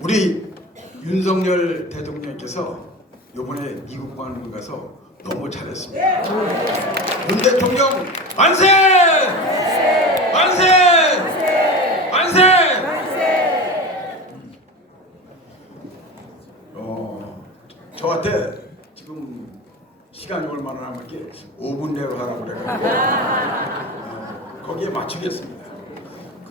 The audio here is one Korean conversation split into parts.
우리 윤석열 대통령께서 이번에 미국 방문 가서 너무 잘했습니다. 윤 대통령 만세! 만세! 만세! 어, 저한테 지금 시간이 얼마나 남았게 5분 내로 하라고 그래가지고 어, 거기에 맞추겠습니다.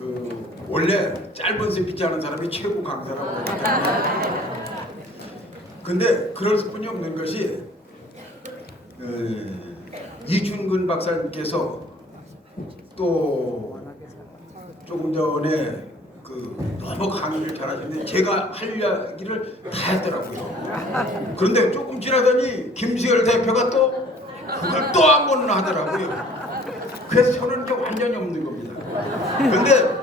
그 원래 짧은 스피치 하는 사람이 최고 강사라고 때문에 근데 그럴 수뿐이 없는 것이 어, 이준근 박사님께서 또 조금 전에 그 너무 강의를 잘하시는데 제가 할 이야기를 다 했더라고요. 그런데 조금 지나더니 김수열 대표가 또 그걸 또 한 번은 하더라고요. 그래서 저는 이제 완전히 없는 겁니다. 그런데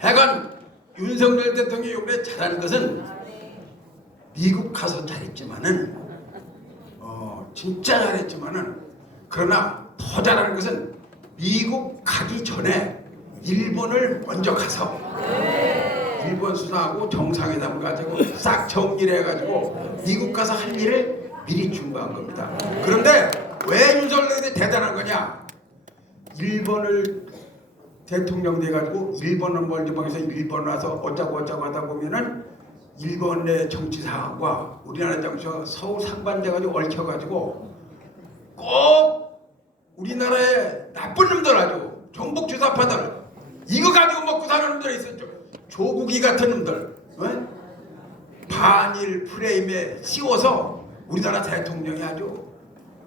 하여간 윤석열 대통령이 이번에 잘하는 것은 미국 가서 잘했지만은 어 진짜 잘했지만은 그러나 더 잘하는 것은 미국 가기 전에 일본을 먼저 가서 일본 수사하고 정상회담을 가지고 싹 정리를 해가지고 미국 가서 할 일을 미리 준비한 겁니다. 그런데 왜 윤석열이 대단한 거냐? 일본을 대통령 돼가지고 일본은 멀리 방에서 일본 와서 어쩌고 어쩌고 하다 보면은 일본의 정치 상황과 우리나라 정치가 서로 상반돼가지고 얽혀가지고 꼭 우리나라의 나쁜 놈들 아주 정복 주사파들 이거 가지고 먹고 사는 놈들이 있었죠. 조국이 같은 놈들 어? 반일 프레임에 씌워서 우리나라 대통령이 아주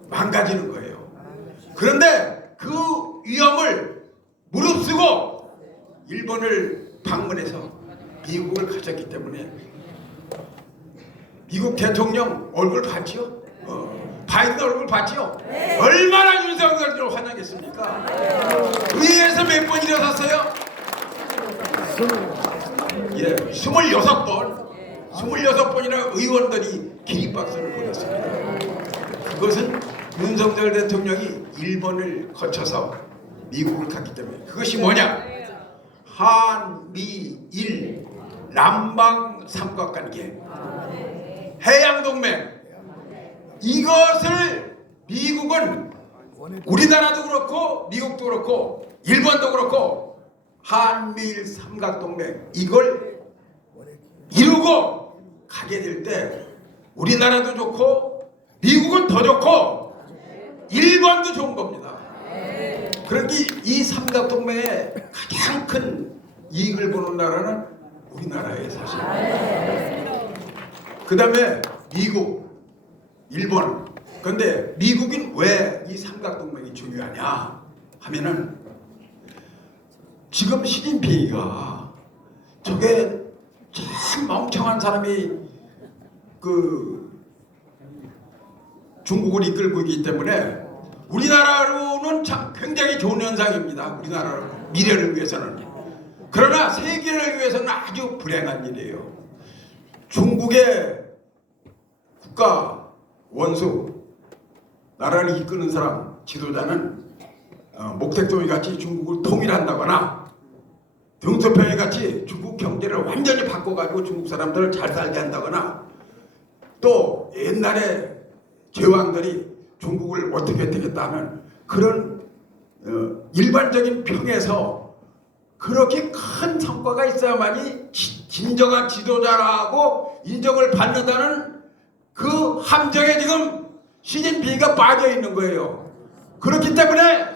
망가지는 거예요. 그런데 그 위험을 무릅쓰고 일본을 방문해서 미국을 가졌기 때문에 미국 대통령 얼굴 봤죠? 어, 바이든 얼굴 봤죠? 얼마나 윤석열을 환영했습니까? 의회에서 몇 번 일어났어요? 예, 26번, 26번이나 의원들이 기립박수를 보냈습니다. 그것은 윤석열 대통령이 일본을 거쳐서 미국을 갔기 때문에 그것이 뭐냐? 한미일 남방 삼각관계 해양동맹 이것을 미국은 우리나라도 그렇고 미국도 그렇고 일본도 그렇고 한미일 삼각동맹 이걸 이루고 가게 될 때 우리나라도 좋고 미국은 더 좋고 일본도 좋은 겁니다. 그러니 이 삼각동맹의 가장 큰 이익을 보는 나라는 우리나라의 사실. 그 다음에 미국, 일본. 근데 미국인 왜 이 삼각동맹이 중요하냐 하면은 지금 시진핑이가 저게 참 멍청한 사람이 그 중국을 이끌고 있기 때문에 우리나라로는 참 굉장히 좋은 현상입니다. 우리나라 미래를 위해서는. 그러나 세계를 위해서는 아주 불행한 일이에요. 중국의 국가 원수 나라를 이끄는 사람 지도자는 어, 목택동이 같이 중국을 통일한다거나 등소평이 같이 중국 경제를 완전히 바꿔가지고 중국 사람들을 잘 살게 한다거나 또 옛날에 제왕들이 중국을 어떻게 했다는 그런 어, 일반적인 평에서 그렇게 큰 성과가 있어야만이 지- 진정한 지도자라고 인정을 받는다는 그 함정에 지금 시진핑이가 빠져 있는 거예요. 그렇기 때문에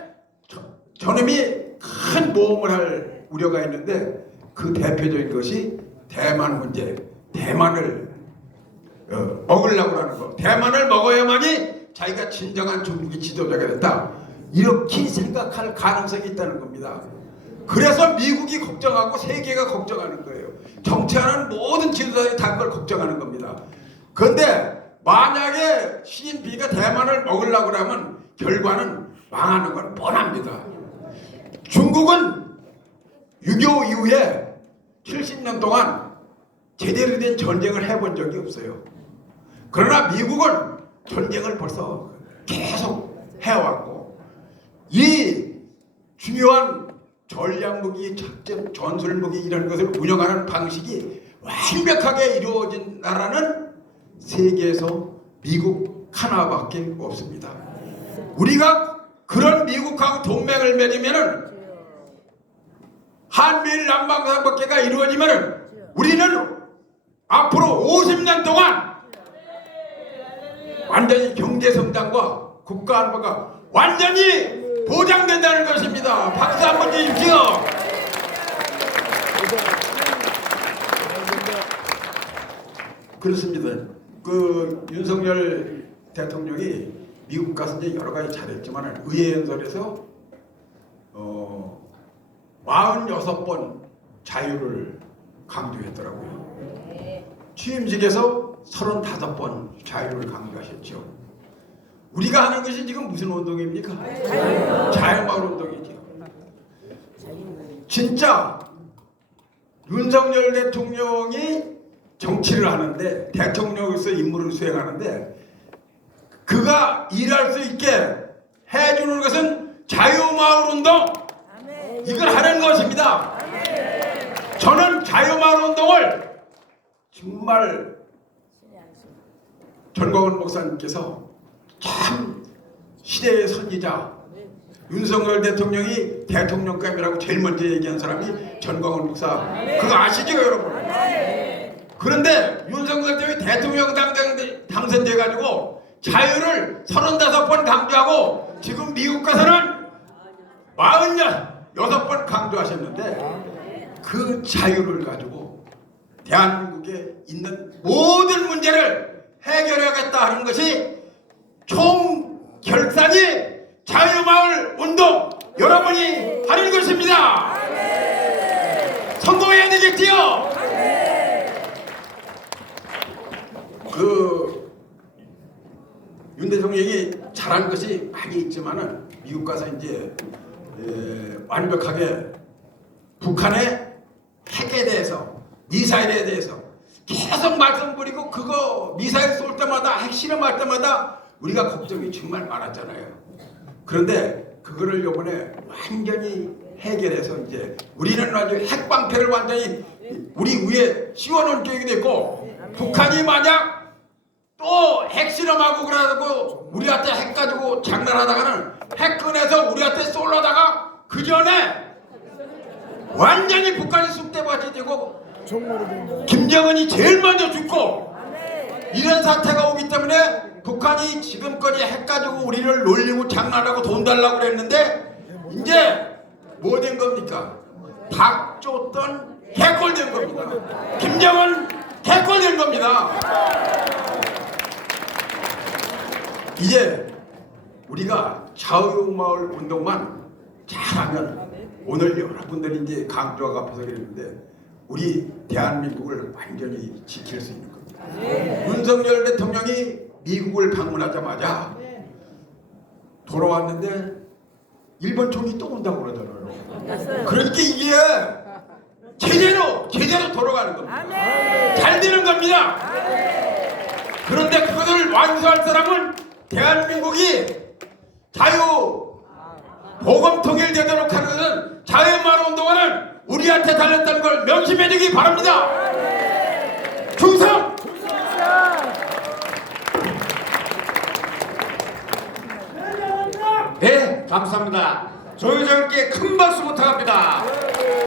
저, 저놈이 큰 모험을 할 우려가 있는데 그 대표적인 것이 대만 문제, 대만을 어, 먹으려고 하는 거. 대만을 먹어야만이 자기가 진정한 중국의 지도자가 됐다. 이렇게 생각할 가능성이 있다는 겁니다. 그래서 미국이 걱정하고 세계가 걱정하는 거예요. 정치하는 모든 지도자들이 다 그걸 걱정하는 겁니다. 그런데 만약에 시진핑이가 대만을 먹으려고 하면 결과는 망하는 건 뻔합니다. 중국은 6.25 이후에 70년 동안 제대로 된 전쟁을 해본 적이 없어요. 그러나 미국은 전쟁을 벌써 계속 해왔고 이 중요한 전략 무기, 작전, 전술 무기 이런 것을 운영하는 방식이 완벽하게 이루어진 나라는 세계에서 미국 하나밖에 없습니다. 우리가 그런 미국하고 동맹을 맺으면은 한미일 남방상법계가 이루어지면은 우리는 앞으로 50년 동안 완전히 경제 성장과 국가 안보가 완전히 보장된다는 것입니다. 박수 한번 주십시오. 그렇습니다. 그 윤석열 대통령이 미국 가서 이제 여러 가지 잘했지만 의회 연설에서 어 46번 자유를 강조했더라고요. 취임식에서 35번 자유를 강조하셨죠. 우리가 하는 것이 지금 무슨 운동입니까? 자유마을 운동이죠. 진짜 윤석열 대통령이 정치를 하는데 대통령으로서 임무를 수행하는데 그가 일할 수 있게 해주는 것은 자유마을 운동 이걸 하는 것입니다. 저는 자유마을 운동을 정말 전광훈 목사님께서 참 시대의 선지자 윤석열 대통령이 대통령감이라고 제일 먼저 얘기한 사람이 전광훈 목사 그거 아시죠 여러분? 그런데 윤석열 대통령이 대통령 당당, 당선돼 가지고 자유를 35번 강조하고 지금 미국 가서는 46번 강조하셨는데 그 자유를 가지고 대한민국에 있는 모든 문제를 해결하겠다 하는 것이 총 결산이 자유마을 운동 여러분이 하는 것입니다. 성공해야 되겠지요. 그 윤 대통령이 잘한 것이 많이 있지만은 미국 가서 이제 에, 완벽하게 북한의 핵에 대해서 미사일에 대해서 계속 말씀드리고 그거 미사일 쏠 때마다 핵 실험할 때마다 우리가 걱정이 정말 많았잖아요. 그런데 그거를 요번에 완전히 해결해서 이제 우리는 아주 핵 방패를 완전히 우리 위에 씌워놓은 계획이 됐고 북한이 만약 또 핵실험하고 그래가지고 우리한테 핵 가지고 장난하다가는 핵 꺼내서 우리한테 쏠라다가 그 전에 완전히 북한이 쑥대밭이 되고 김정은이 제일 먼저 죽고 이런 사태가 오기 때문에 북한이 지금까지 핵 가지고 우리를 놀리고 장난하고 돈 달라고 그랬는데 이제 뭐 된 겁니까? 닭 쫓던 개꼴 된 겁니다. 김정은 개꼴 된 겁니다. 이제 우리가 자유마을 운동만 잘하면 오늘 여러분들이 이제 강조가 앞에서 그랬는데 우리 대한민국을 완전히 지킬 수 있는 겁니다. 윤석열 대통령이 미국을 방문하자마자 돌아왔는데 일본 총리 또 온다고 그러잖아요. 그러니까 이게 제대로 제대로 돌아가는 겁니다. 잘 되는 겁니다. 그런데 그것을 완수할 사람은 대한민국이 자유 보건 통일 되도록 하는 것은 자유마을 운동화는 우리한테 달렸다는 걸 명심해 주기 바랍니다. 충성! 네, 감사합니다. 조효정께 큰 박수 부탁합니다.